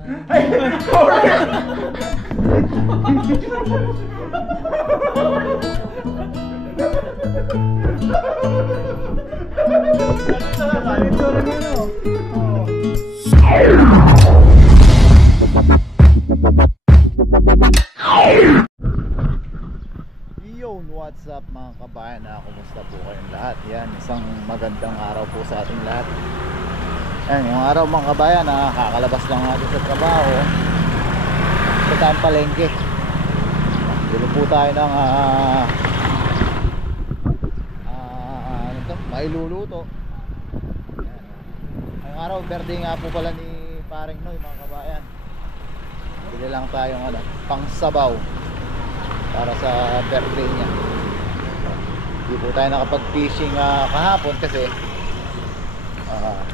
Yo, what's up mga kabayan? Kumusta po kayong lahat? Yan, isang magandang araw po sa ating lahat. Yan, yung araw mga kabayan, kakalabas lang natin sa trabaho sa tayong palengke. Dito po tayo ng ano to? Mailuluto. Yan. Ang araw, birthday nga po pala ni Paring Noy mga kabayan. Bili lang tayong pang sabaw para sa birthday niya. Hindi po tayo nakapag-fishing kahapon kasi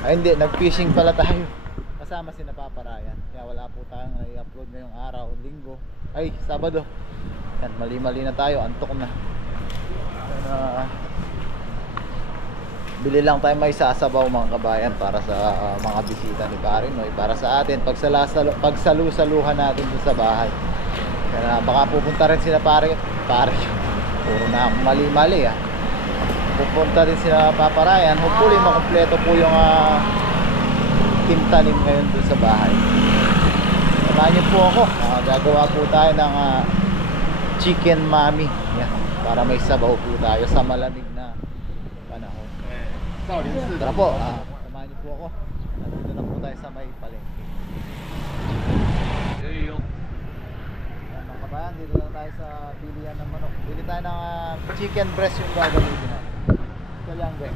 hindi, nag-fishing pala tayo kasama si Napaparayan, kaya wala po tayong i-upload ngayong araw, linggo, ay Sabado. Yan, mali-mali na tayo, antok na. Bili lang tayo may sasabaw mga kabayan para sa mga bisita ni Paring Noy, para sa atin pagsalu-saluhan natin dun sa bahay. Kaya baka pupunta rin sila pare, puro na akong mali-mali pupunta din sila Paparayan. Hopefully makumpleto po yung team tanim ngayon dun sa bahay. Samahan niyo po ako, gagawa po tayo ng chicken mami. Yan, para may sabaw po tayo sa malamig na panahon. Tara po, samahan niyo po ako. Nandito na po tayo sa may palengke. Kabayan, dito na tayo sa bilihan ng manok. Bili tayo ng chicken breast yung gagamitin natin. Kalyangge.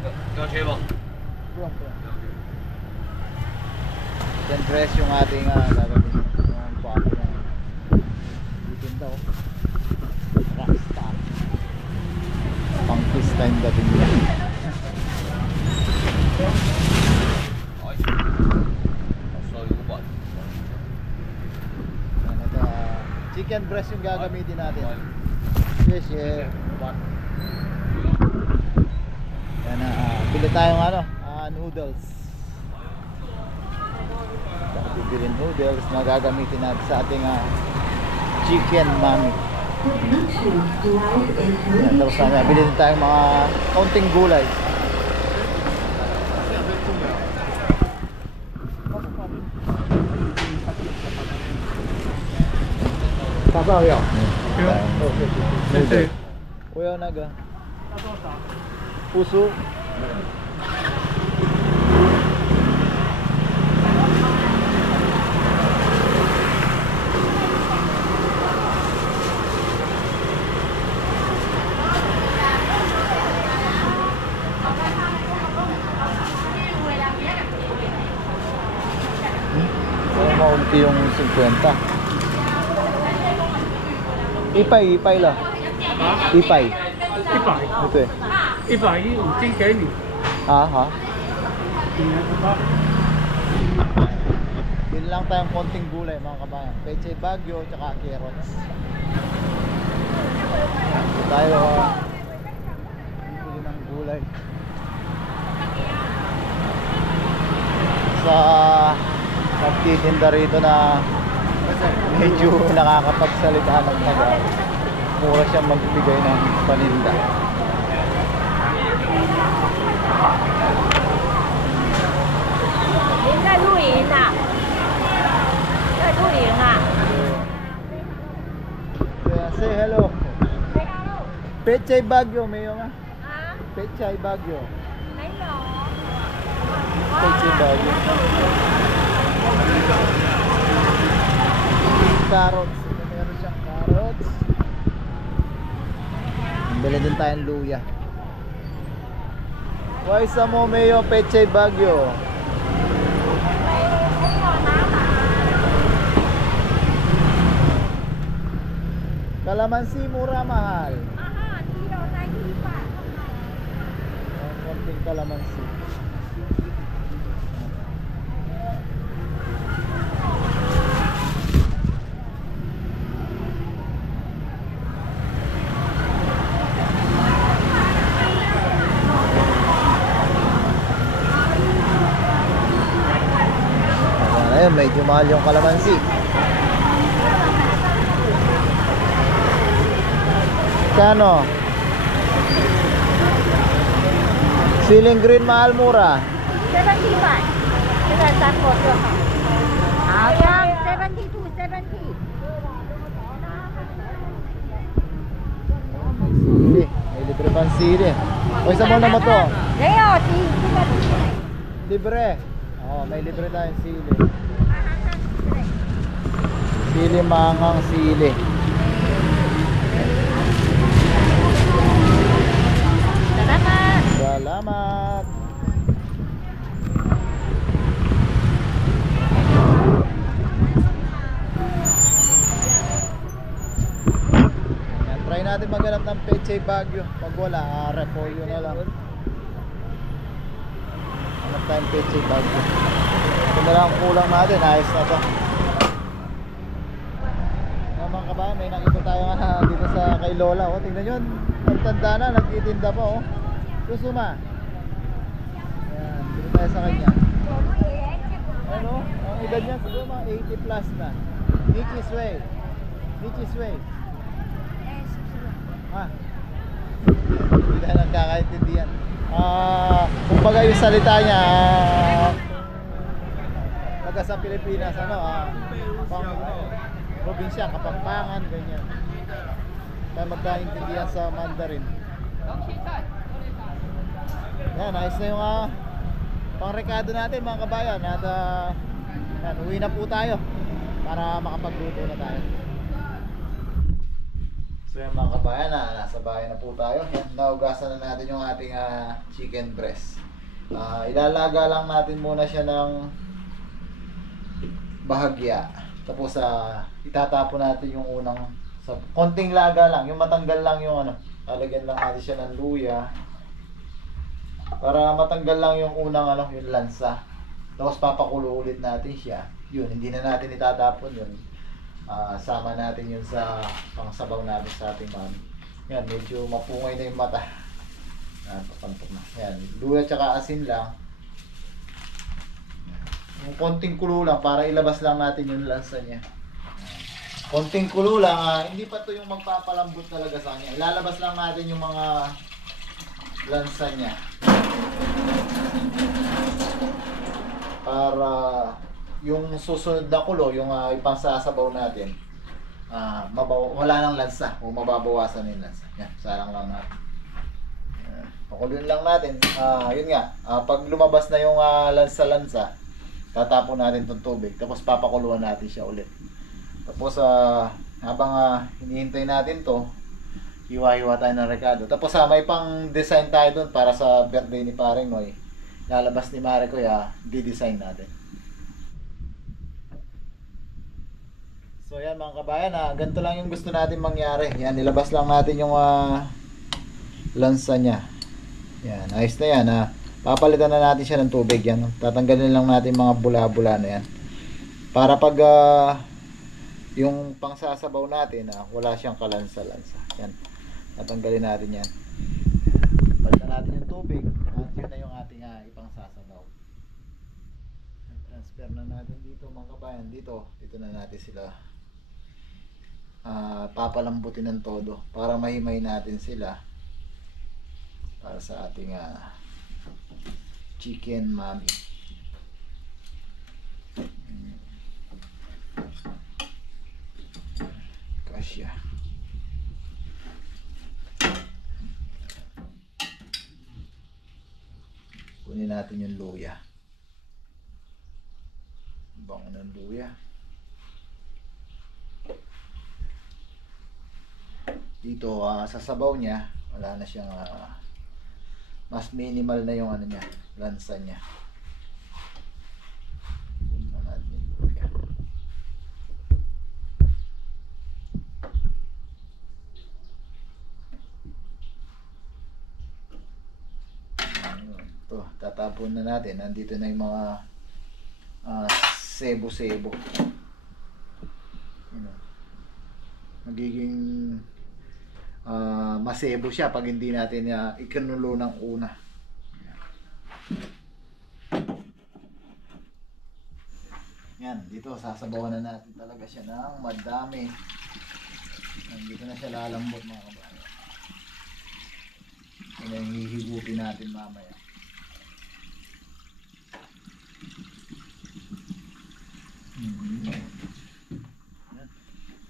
Chicken breast yung ating gagamitin. Yung papo na bitin daw. Rockstar. Pang fish time dating yan. Chicken breast yung gagamitin natin. Yes, yeah. Yan, bili tayong noodles. Bibili noodles na gagamitin natin sa ating chicken mami. Yan, tapos bili din tayong mga kaunting gulay. Sabaw ya. Kuya naga. Puso. Maunti yung 50. Ipay啦，ipay. Okay. 150给你。好。Yun lang tayong konting gulay mga kabayan. Pechay Bagyo tsaka carrots. Tayo bili ng gulay. Sa nagtitinda rito na medyo nakakapagsalita ng Tagalog. Mura siyang magbigay ng paninda. Say hello. Pechay Bagyo, mayo nga. Pechay Bagyo. Pechay Bagyo. Carrots. Meron siyang carrots. Bili din tayong luya. Why sa mo mayo Pechay Bagyo? Kalamansi mura mahal. Konting kalamansi. Ayun, medyo medyo mahal yung kalamansi. Kano? Siling green mahal mura. 75. Kita takut tu. Ayam 72, 70. Sili, may libre pang sili. O isa mo na mo to. Leo, 3. Libre. Oh, may libre tayong sili. Sili mangang sili. Salamat. Salamat. Yan, try natin maghanap ng Pechay Baguio. Pag wala, repolyo na lang. Hanap tayong Pechay Baguio. Ito na lang ang kulang natin. Ayos na to. Mga kabayan, may nakita tayo nga dito sa kay Lola. O, tingnan nyo. Ang tanda na, nagtitinda pa. O. Susuma. Ayan, dito tayo sa kanya. Ano? Ang edad niya siguro mga 80 plus na. Nichis Way. Nichis Way. Ha? Hindi na nagkakaintindihan. Kumbaga yung salita niya, taga sa Pilipinas, ano, probinsya, Kapampangan, ganyan. Tayo magkaintindihan sa Mandarin. Yan, ayos na yung pangrekado natin mga kabayan. At yan, uwi na po tayo para makapagluto na tayo. So yan mga kabayan, nasa bahay na po tayo. Yan, naugasan na natin yung ating chicken breast. Ilalaga lang natin muna siya ng bahagya. Tapos itatapon natin yung unang konting laga lang, yung matanggal lang yung ano. Lalagyan lang natin siya ng luya para matanggal lang yung unang ano, yung lansa. Tapos papakulo ulit natin siya. Yun, hindi na natin itatapon yun. Sama natin yun sa pangsabaw natin sa ating mami. Yan, medyo mapungay na yung mata. Papantok na. Yan, luya tsaka asin lang. Yung konting kulo lang para ilabas lang natin yung lansa niya. Konting kulo lang, hindi pa to yung magpapalambot talaga sa kanya. Ilalabas lang natin yung mga lansa niya. Para yung susunod na kulo, yung ipangsasabaw natin, wala nang lansa o mababawasan yung lansa. Yan, salang lang natin. Pakuloyin lang natin. Yun nga, pag lumabas na yung lansa-lansa, tatapon natin itong tubig. Tapos papakuluan natin siya ulit. Tapos habang hinihintay natin to, hiwa-hiwa tayo ng rekado. Tapos may pang design tayo dun para sa birthday ni Paring Noy. Lalabas ni Mare ko di-design natin. So yan mga kabayan, ganito lang yung gusto natin mangyari. Yan, nilabas lang natin yung lansa niya. Yan, ayos na yan. Papalitan na natin siya ng tubig. Yan, tatanggalin lang natin mga bula-bula na yan. Para pag yung pangsasabaw natin, wala siyang kalansa-lansa. Yan, tatanggalin natin yan. Palitan natin yung tubig at yun na yung ating ipangsasabaw. Transfer na natin dito mga kabayan. Dito na natin sila papalambutin ng todo para mahimay natin sila para sa ating chicken mami. Kasya. Kunin natin yung luya. Bango ng luya. Dito sa sabaw niya, wala na siyang mas minimal na yung ano niya, lansa niya. Ito, tatapon na natin. Nandito na yung mga sebo-sebo. Magiging masebo siya pag hindi natin ikanulo ng una. Yan, dito sasabawan na natin talaga siya ng madami. Dito na siya lalambot mga kabayan. Yan yung hihigupin natin mamaya.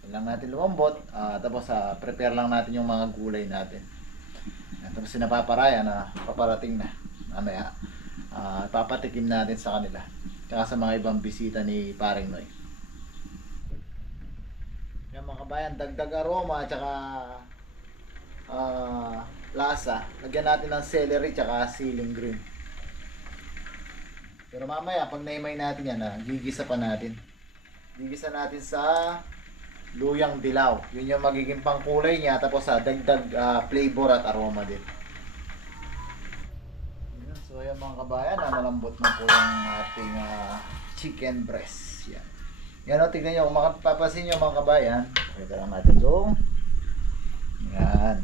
Yan lang natin lumambot. Tapos prepare lang natin yung mga gulay natin. Tapos sinapaparaya na paparating na. Mamaya papatikim natin sa kanila. Tsaka sa mga ibang bisita ni Paring Noy. Yan mga kabayan, dagdag aroma tsaka lasa. Lagyan natin ng celery tsaka siling green. Pero mamaya pag naimay natin yan, gigisa pa natin. Gigisa natin sa luyang dilaw. Yun yung magiging pangkulay niya. Tapos dagdag flavor at aroma din. So ayan mga kabayan, malambot na po yung ating chicken breast. Yan. Yan o, tignan nyo. Kung makapapasin nyo mga kabayan, pakita lang natin doon. Yan.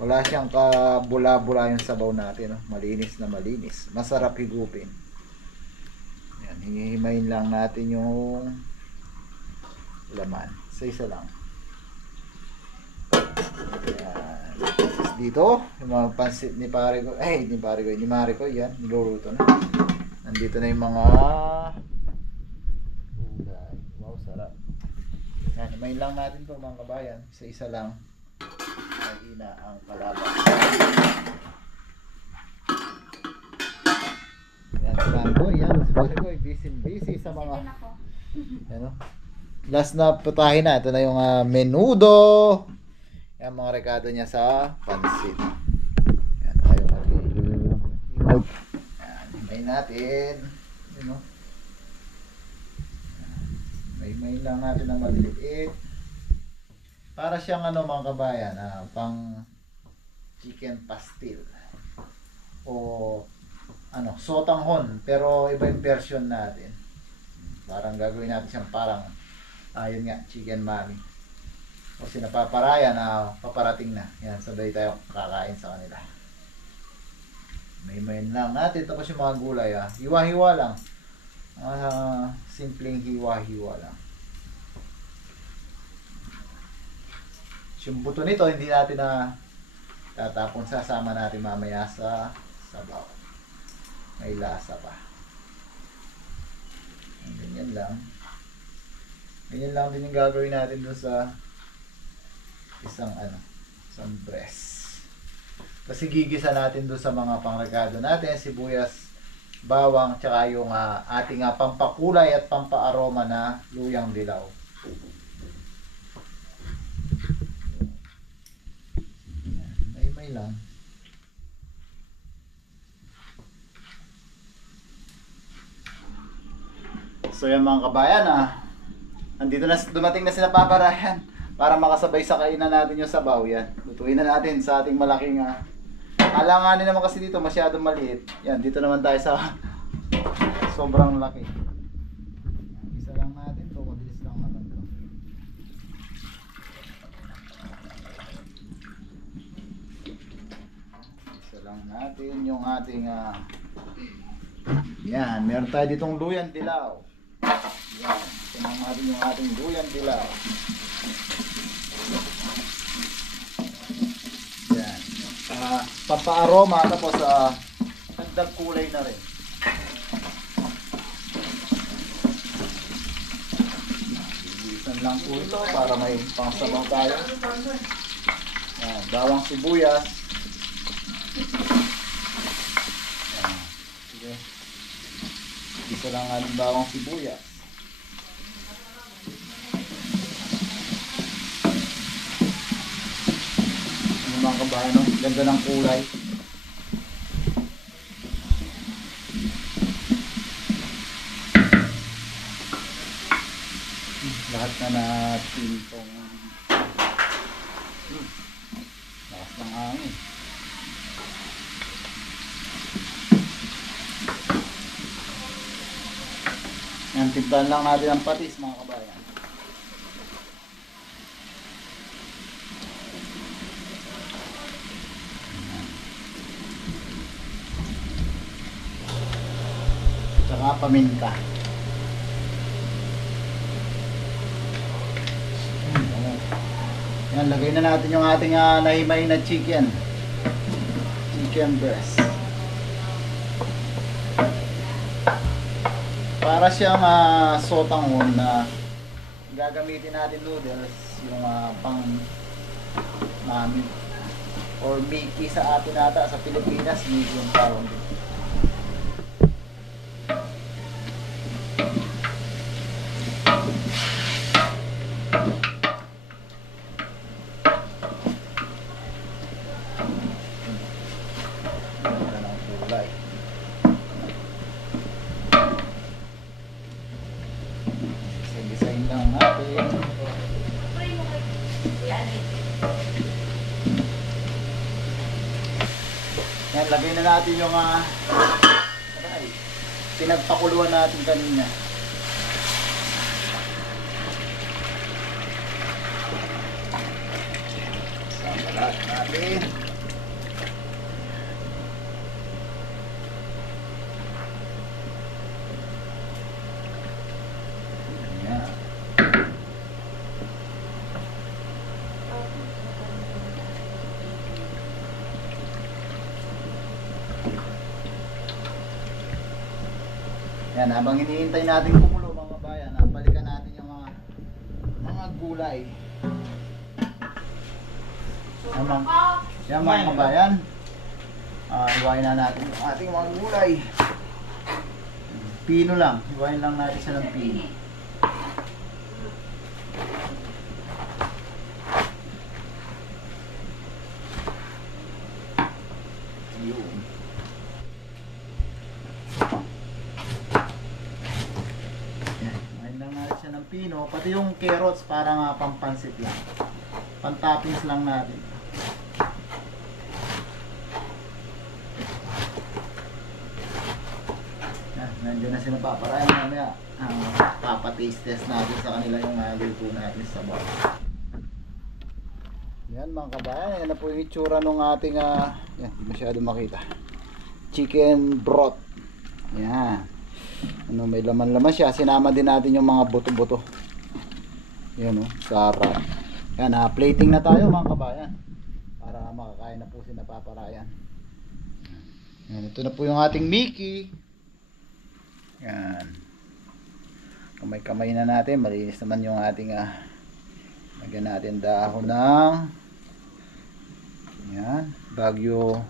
Wala siyang kabula-bula yung sabaw natin. No? Malinis na malinis. Masarap higupin. Yan. Hihimayin lang natin yung laman. Isa-isa lang. Yan. Dito, yung mga pansit ni pare ko, ni Mari ko, yan, niluluto na. Nandito na yung mga gulay. Wow, sarap. Yan, himayin lang natin to mga kabayan. Isa-isa lang. Mahina ang kalaban. Yan, si Mari ko, yan. Si Mari ko, busy sa mga, ano. Last na putahin na. Ito na yung menudo. Yan mga rekado niya sa pansit. Yan tayo mag-iinag. Yan, himayin natin. Yun o. Himayin lang natin ng maliliit. Para siyang mga kabayan, pang chicken pastil. O sotanghon. Pero iba yung version natin. Parang gagawin natin siyang parang, yun nga, chicken mami. O sinapaparaya na paparating na. Yan, sabay tayo kakain sa kanila. May lang natin. Tapos yung mga gulay, hiwa-hiwa lang. Simpleng hiwa-hiwa lang. Yung buto nito, hindi natin tatapon. Sasama natin mamaya sa sabaw. May lasa pa. Ganyan lang. Ganyan lang din yung gagawin natin doon sa isang breast. Kasi gigisa natin doon sa mga pangregado natin, sibuyas, bawang, tsaka yung ating pampakulay at pampaaroma na luyang dilaw. May lang. So yan mga kabayan, andito na, dumating na sila paparayan. Para makasabay sa kainan natin yung sabaw. Yan. Lutuin na natin sa ating malaking alanganin naman kasi dito masyadong maliit. Yan, dito naman tayo sa sobrang laki. Isa lang natin to, mabilis lang naman to. Isa lang natin yung ating yan, meron tayo ditong luyang dilaw. Yan, ito lang natin yung ating luyang dilaw. Yan. Pampaaroma, tapos dagdag kulay na rin. Ibisan lang po ito para may pangsabaw tayo. Yan. Bawang sibuyas. Yan. Sige. Isa lang ang bawang sibuyas. Mga kabayan, no? Ganda ng kulay. Lahat na natin itong lakas ng hangin. Yan, tignan lang natin ang patis mga kabayan. Tsaka paminta. Yan, lagay na natin yung ating nahimay na chicken. Chicken breast. Para siyang sotanghon na gagamitin natin noodles, yung pang mami or Mickey sa atin ata sa Pilipinas, Mickey yung tawag din. Ganda ng kulay. Design lang natin. Yan, lagay na natin yung pinagpakuluan natin kanina. Sabalat natin. Yan. Yan, habang hinihintay natin kumulo mga bayan, balikan natin yung mga gulay. Yan mga kabayan, iwain na natin yung ating mga gulay. Pino lang, iwain lang natin siya ng pino. Yun. Iwain lang natin siya ng pino, pati yung carrots parang pampansit lang. Pantoppings lang natin. Nandiyan na sila paparayan mamaya. Papa-taste test natin sa kanila yung luto natin sa bar. Yan mga kabayan, yan na po yung itsura ng ating yan, hindi masyado makita, chicken broth. Yan, ano, may laman-laman siya. Sinama din natin yung mga buto-buto. Yan, sarap. Yan, plating na tayo mga kabayan para makakain na po sila paparayan. Yan, ito na po yung ating Mickey. Yan. Kamay-kamay na natin. Malinis naman yung ating lagyan natin dahon ng yan, Bagyo,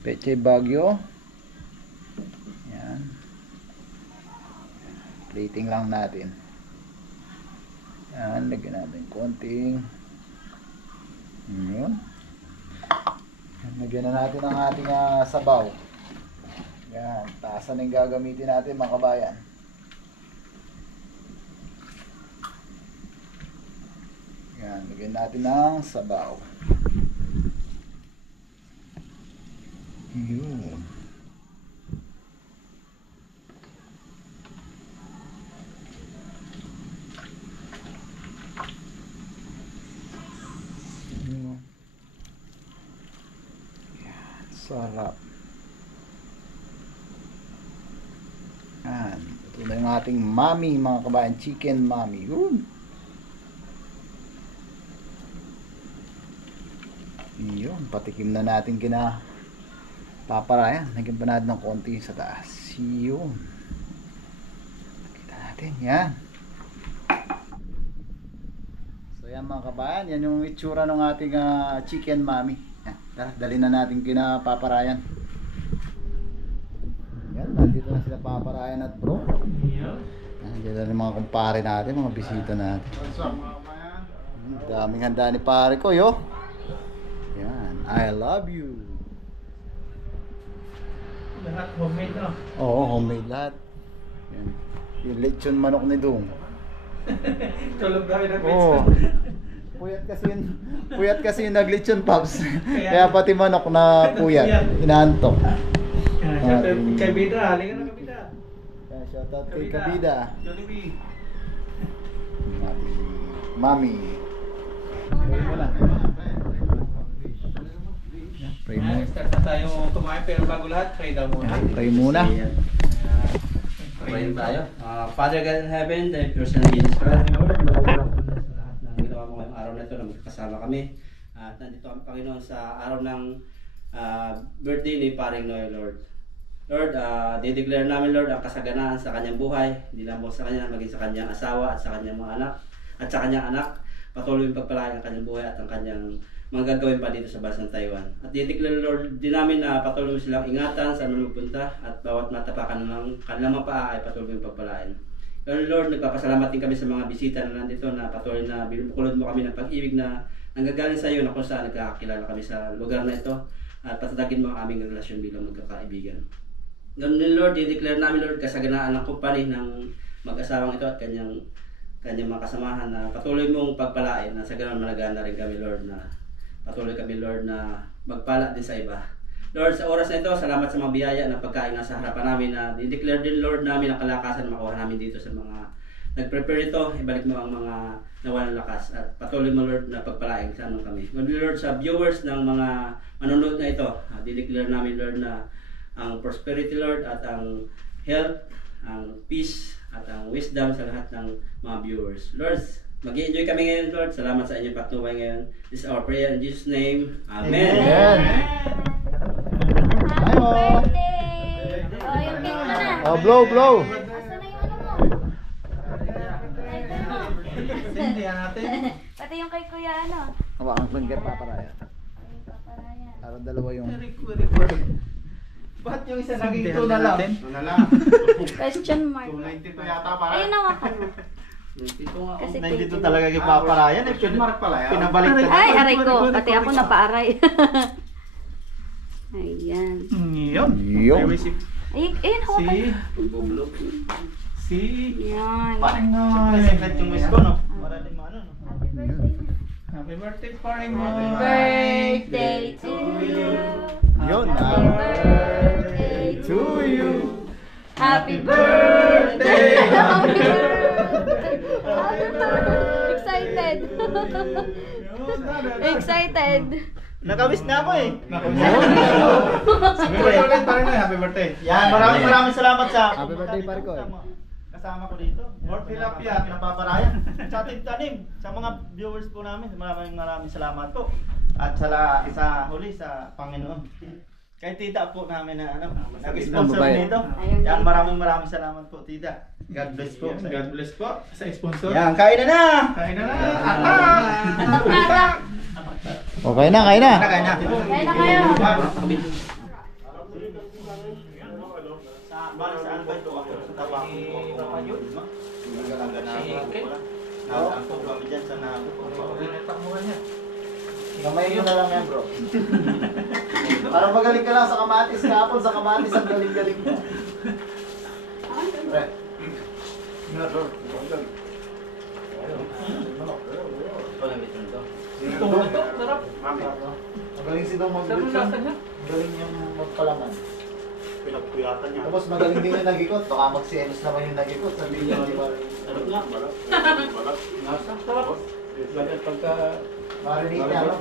Peche Bagyo. Yan. Plating lang natin. Yan, lagyan natin konting yun. Lagyan na natin ang ating sabaw. Yan, taasan yung gagamitin natin mga kabayan. Yan, lagyan natin ng sabaw. Yun. Yan, sarap. Yan, ito na yung ating mami mga kabayan, chicken mami. Yun. Yun, patikim na natin kina paparayan. Lagyan pa natin ng konti sa taas. Yun. Nakita natin, yan. So yan mga kabayan, yan yung itsura ng ating chicken mami. Yan, tara, dali na natin kina paparayan. Yan, nandito na sila paparayan at bro. Nandiyan na yung mga kumpare natin, mga bisita natin. What's up mga kabayan? Daming handa ni pare ko, yo. Yan, I love you. Lahat homemade na. Oo, homemade lahat. Yan. Yung lechon manok ni Dung. Tulog na ng Oo. Puyat kasi yung naglechon Pops. Kaya pati manok na puyat. Inaantok. Shoutout kay Bida. Halika na Kabida. Kaya shoutout kay Kabida. Jollibee. Mami. Pray mo na. Pray mo. Start na tayo kumain pero bago lahat, pray daw muna. Pray muna. Pray tayo. Father God in heaven, thank you for sending Jesus Christ. Lord, maraming salamat sa lahat ng ginawa mo ngayong araw na ito na magkasama kami. At nandito kami, Panginoon, sa araw ng birthday ni Paring Noel, Lord. Lord, dideclare namin, Lord, ang kasaganaan sa kanyang buhay, hindi lang po sa kanya, maging sa kanyang asawa at sa kanyang mga anak, at sa kanyang anak. Patuloy yung pagpalain ang kanyang buhay at ang kanyang mga gagawin pa dito sa bansang Taiwan. At dideclare, Lord, din namin na patuloy silang ingatan saan man magpunta at bawat matapakan ng kanilang mapaa ay patuloy yung pagpalain. Lord, nagpapasalamat din kami sa mga bisita na nandito na patuloy na binubukulod mo kami ng pag-ibig na nanggagaling sa iyo na kung saan nagkakakilala kami sa lugar na ito at patatagin mo ang aming relasyon bilang magkakaibigan. Ganun din, Lord, i-declare namin, Lord, kasaganaan ng kumpany ng mag-asawang ito at kanyang mga kasamahan na patuloy mong pagpalain na sa ganun malagana rin kami, Lord, na patuloy kami, Lord, na magpala din sa iba. Lord, sa oras na ito, salamat sa mga biyaya na pagkain na sa harapan namin na i-declare din, Lord, namin ang kalakasan makuha namin dito sa mga nag-prepare ito. Ibalik mo ang mga nawalan lakas at patuloy mo, Lord, na pagpalain sa anong kami. Lord, sa viewers ng mga manonood na ito, i-declare namin, Lord, na ang prosperity, Lord, at ang health, ang peace, at ang wisdom sa lahat ng mga viewers. Lord, mag-i-enjoy kami ngayon, Lord. Salamat sa inyong patnubay ngayon. This is our prayer in Jesus' name. Amen. Amen. Happy birthday! Oh, yung cake mo na. Oh, blow, blow. Asa na yung ano mo? Sindihan natin. Pati yung kay Kuya ano? Hawakan ko yung paparaya. Ay, paparaya. Para dalawa yung... Record. Ba't yung isa naging 2 na lang? Question mark. 292 yata para. Ayun, nawakan mo. Ito nga. Kasi Nandito 20. talaga yung paparayan. Question mark pala yan. Pinabalik ka. Ay, aray ko. Pati ako napaaray. Ayan. Yun. Yun. Ayun, hawakan. Si. Yan. Parang secret yung wish ko, no? Para din ano, no? Happy birthday. Happy birthday, paring mo. Birthday to you. Yun. Happy birthday To you. Happy birthday. Happy birthday. Excited. Excited. Nakawis na ako eh. Siguro ulit paring mo. Happy birthday. Yan, maraming salamat sa Happy birthday, pare ko, eh. Kasama ko dito. Lord Tilapia. Pinapaparayan. Sa ating tanim, sa mga viewers po namin, maraming salamat po. At sa huli sa Panginoon. Kay tita po namin na nag-sponsor Babae. nito. Ayun. Yan, maraming salamat po tita. God bless po. God bless po sa sponsor. Yan, kain na na! Kain na na. Okay na, kain na. Kain na. Kaya na kayo. Saan ba ito ako? Sa tabako ko. Nakaangko kami dyan sa Kamay mo na lang yan, bro. Parang magaling ka lang sa kamatis kahapon, sa kamatis ang galing-galing mo. Pre. Ito mo ito. Sarap. Magaling si Dong Sarap mag-good yung lasa niya. Magaling yung magpalaman. pinagpuyatan niya. Tapos magaling din yung nag-ikot. Baka mag-selos naman yung nag-ikot. Sabihin niya, di ba? Sarap nga, balak. Balak. Sarap. Ganyan pagka... Marinate niya, no?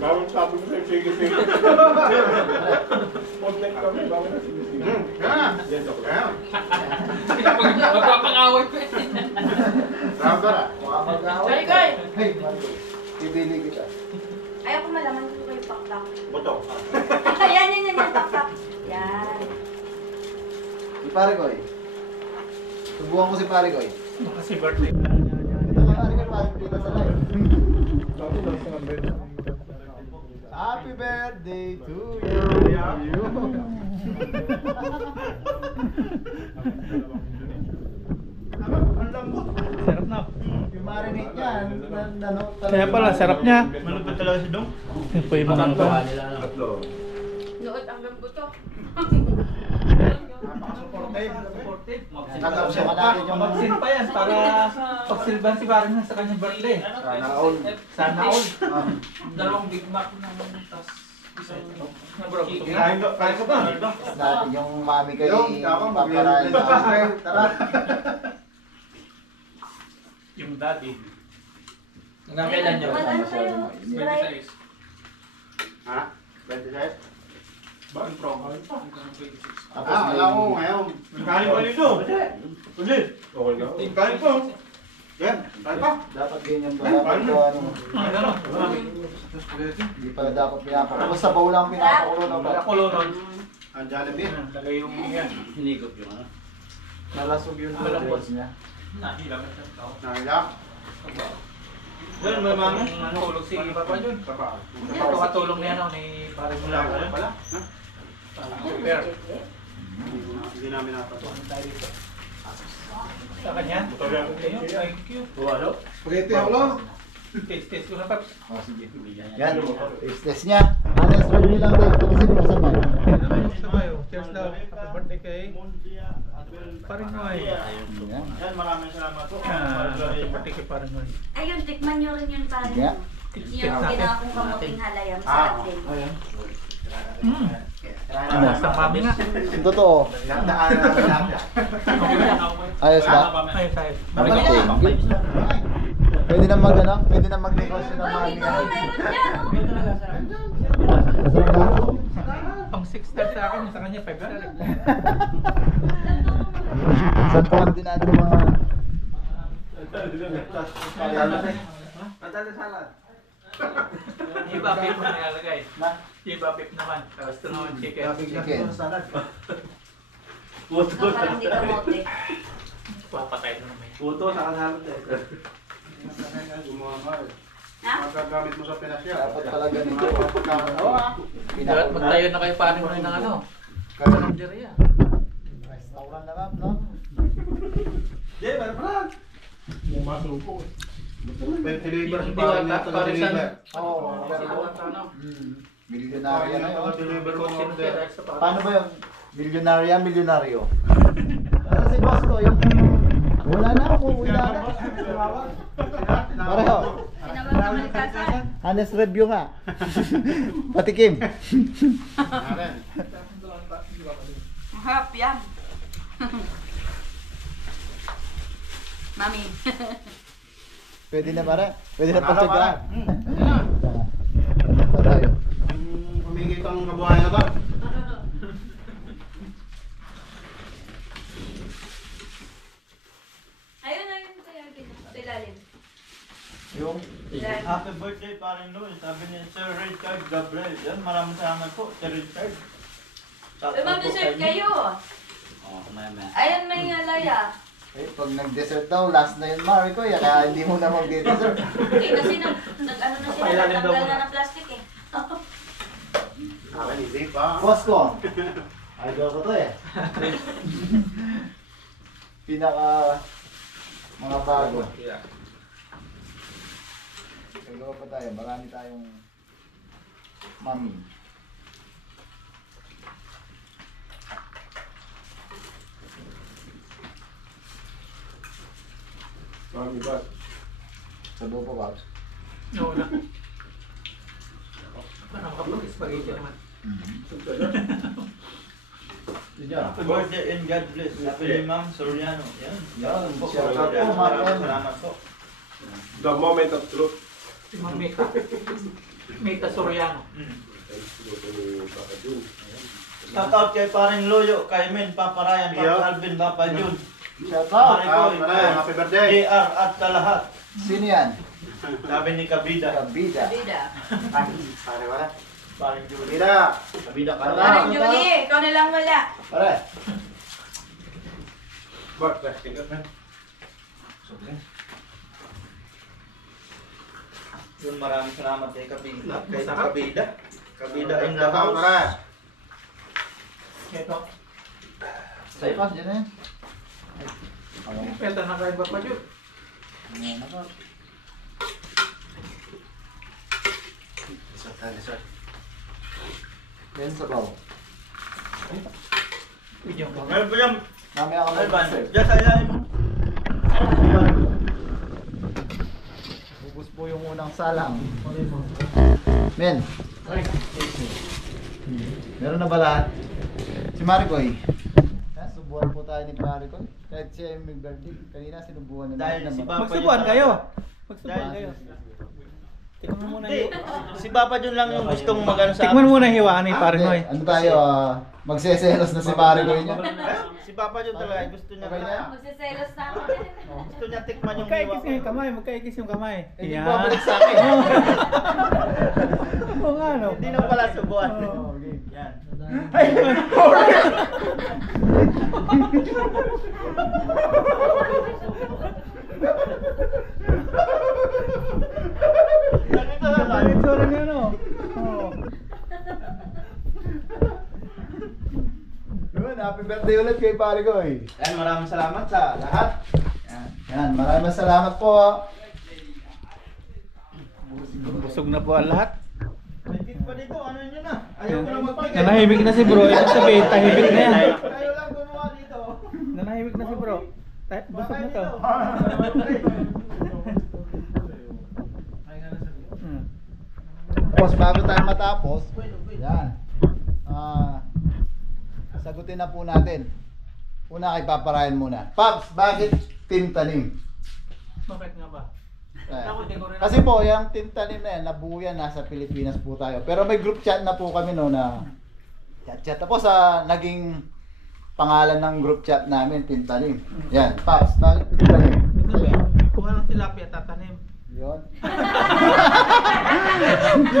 Bawal sabi mo sa'yo, sige. Contact kami, bawal na sige. Yan, ako lang. Magpapangaway pa eh. Tara. Baka mag-away. Sorry, Koy. Hey, Marco. Bibili kita. Ayaw ko malaman kung kayo pakpak. Boto. Yan, pakpak. Yan. Si Pare Koy. Subukan mo si Pare Koy. Kasi birthday. Ito ka Pare Koy, parang kita sa live. Happy birthday to you. Ang lambot. Sarap na. Yung marinate niya, ano, Kaya pala, sarap niya. Malupit talaga si Dong. Yan po yung mga ano. Nood ang gambuto. Supportive. Nag-option ka natin yung Magsin pa yan para pagsilban si Baron sa kanyang birthday. Sana all. Sana all. Dalawang Big Mac naman, tapos isang chicken. Kain ka ba? Natin yung mami kay Yung, tama, paparayan namin. Tara. Yung daddy. Hanggang kailan nyo? Ano kayo? Sprite. 26. Ha? 26? Bakit promo? Tapos may... ngayon. Kain pa dito. Ulit. Okay ka? Kain po. Yan, kain pa. Dapat ganyan ba? Dapat ano... Hindi pala dapat pinapakulo. Basta baw lang pinapakulo na ba? Nakulo nun. Ang Jollibee. Lagay yung yan. Hinigop yung ano. Nalasog yung noodles niya. Nahilang na siya. Nahilak. Yan, may mami. Tulog si Papa Jun. Katulong niya no ni parang Wala ka rin pala. Super. Hindi namin napasok. Sa kanya? Thank you. Wala. Spaghetti ako. Taste ko na Paps. Oh, sige. Yan. Test niya. Honest review lang din. Kasi nasa ba? Cheers daw. Happy birthday kay Paring Noy. Yan. Yan, maraming salamat po. Happy birthday kay Paring Noy. Ayun, tikman nyo rin yun para Yeah. yung ginawa kong kamuting halayang sa atin. Sa mami nga. Yung totoo. Ayos ba? Ayos, ayos. Okay. Pwede na mag ano? Pwede na mag-negosyo ng mga Ito, meron dyan, oh. Masarap ba? Pang 6 star sa akin, sa kanya 5 star. Saan po ang dinado mga... Madali salad. Iba beef na nilalagay. Na? Iba beef naman. Tapos ito naman chicken. Chicken. Parang di kamote. Papatay na naman. Puto sa salad eh. Gumawa ka eh. Ha? Magagamit mo sa pinasya. Dapat pala ganito. Dapat magtayo na kayo Paring Noy ng ano. Karinderya. Restaurant na ma'am, no? Hindi, meron pa lang. Mumasuko. Deliver Hindi sa bahay wata, na parisan. deliver. Oo. Milyonarya na yun. Deliver mo order. Paano ba yung milyonarya, milyonaryo? Ano si boss ko, yung... Wala na ako, uwi na ako. Pareho. Sinabang ka malikasan. Honest review nga. Patikim. Harap yan. Mami. Pwede na pare? Pwede na pala. Para. Tayo. Humingi kang kabuhay na to. Ayun, ayun. Sa ilalim. Yung... Ilalim. Happy birthday, Paring Louie. Sabi ni Sir Richard Gabriel. Yan, maraming salamat po, Sir Richard. Uy, mag-dessert kayo. Oo, kumaya-maya. Ayun, may halaya. Eh, pag nag-dessert daw, last na yun, Mari ko. Kaya hindi mo na mag-dessert. Eh, kasi nag-ano na sila, Pailalim daw natanggal muna. na ng plastic eh. Akin, hindi pa. Boss ko. Idol ko to eh. Pinaka... mga bago. Gagawa pa tayo. Marami tayong... mami. Mami ba? Sabaw pa, Pops. No, na. Parang makapag-spaghetti naman. Happy birthday and God bless. Happy ni Ma'am Soriano. Yan. Yan. Po, Shout out po, Soriano. Ma'am. Salamat po. The moment of truth. Si Ma'am Meta. Meta Soriano. Shout out kay Paring Loyo, kay Men, Papa Ryan, Papa Yeah. Alvin, Papa Jun. Shout out! Happy birthday. JR at sa lahat. Sino yan? Sabi ni Kabida. Kabida. Bida. Pare wala. Paring Julie. Mira. Kabida ka Tara. na. Parang Julie, ikaw na lang wala. Pare. Birthday. Yun, maraming salamat kay Kabida. Kay Masarap. Kabida. Kabida in the Shout out, house. pare. Ito. Sa'yo pa, dyan na yan. Ano? Peta na kayo Papa Jun. Ano ba? Dessert. Yan sa baw. Video ko. Meron po yan. Mamaya ka Alban, mag-serve. dyan sa ilalim mo. Ubus po yung unang salang. Men. Meron na ba lahat? Si Maricoy. Subuhan po tayo ni Maricoy. Kahit siya yung may birthday. Kanina sinubuhan na Dahil natin si na Papa Magsubuan yung- kayo. Dahil- Magsubuan kayo. Tikman mo muna Hindi, yung... si Papa John lang yung gustong magano sa Tikman mo muna yung hiwaan ni Pare Noy. Ano tayo, magseselos na si Pare ko niya. Si Papa John talaga gusto niya Okay na? Magsiselos na ako. gusto niya tikman yung Magkaikis hiwa yung kamay, magkaikis yung kamay. Hindi Yan. po balik sa akin. Oo nga, no? Hindi na pala subuan. Oo. Yan. Ganito na Ang itsura niya, no? Oo. Yun, happy birthday ulit kay Pare ko eh. Yan, maraming salamat sa lahat. Yan, maraming salamat po. Busog na po ang lahat. May kit pa dito, ano yun na? Ayaw ko lang magpagay. Nanahimik na si bro. Ibig sabihin, tahimik na yan. Ayaw lang gumawa dito. Nanahimik na si bro. Busog na to. Hmm. Tapos bago tayo matapos, yan. Sagutin na po natin. Una kay Papa Ryan muna. Paps, bakit Team Tanim? Bakit nga ba? Kasi po, yung Team Tanim na yan, nabuo yan, nasa Pilipinas po tayo. Pero may group chat na po kami no na chat. Tapos naging pangalan ng group chat namin, Team Tanim. Yan, Paps, bakit Team Tanim? Kuha ng tilapia, tatanim. Yun.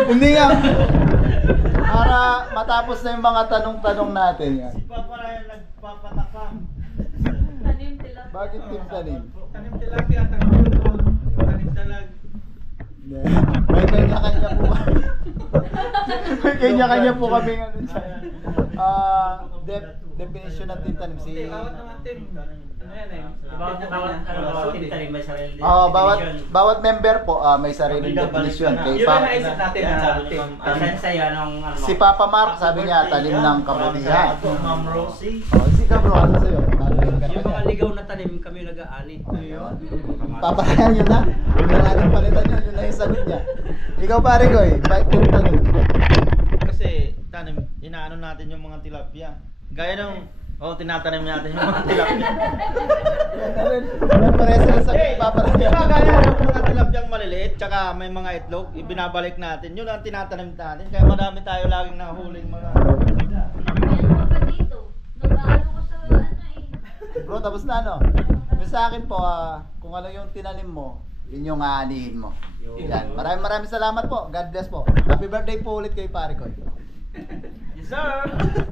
Hindi nga. Para matapos na yung mga tanong-tanong natin. Yan. Si Papa Ryan nagpapatakam. Tanim tila. Bakit Team Tanim? Tanim tilapia, tanim utol, tanim dalag. May kanya-kanya po kami. May kanya-kanya po kami ano dyan. Definition ng Team Tanim. Si... Bawat naman team. Ano yan eh? bawat member po may sariling definition. Kay Yun ang Papa, naisip natin na si Papa Mark sabi niya tanim ng kabutihan. Ma'am Rosie. Oh, si Kabro, ano sa'yo? Yung mga ligaw na tanim kami nag-aani. Ayun. Papa Ryan, yun na. Yun na natin palitan yun. Yun na yung sagot niya. Ikaw pare ko eh. Bakit Team Tanim? Kasi tanim, inaano natin yung mga tilapia. Gaya nung tinatanim natin yung mga tilapia. Yan pareho sila sa Papa Ryan. Gaya ng mga tilapiyang maliliit, tsaka may mga itlog, ibinabalik natin. Yun ang tinatanim natin. Kaya madami tayo laging nahuling mga... Meron ka pa dito. Nag-aano ko sa ano eh. Bro, tapos na ano? Yung sa akin po, kung ano yung tinanim mo, yun yung aanihin mo. Yan. Maraming salamat po. God bless po. Happy birthday po ulit kay pare ko. Yes sir!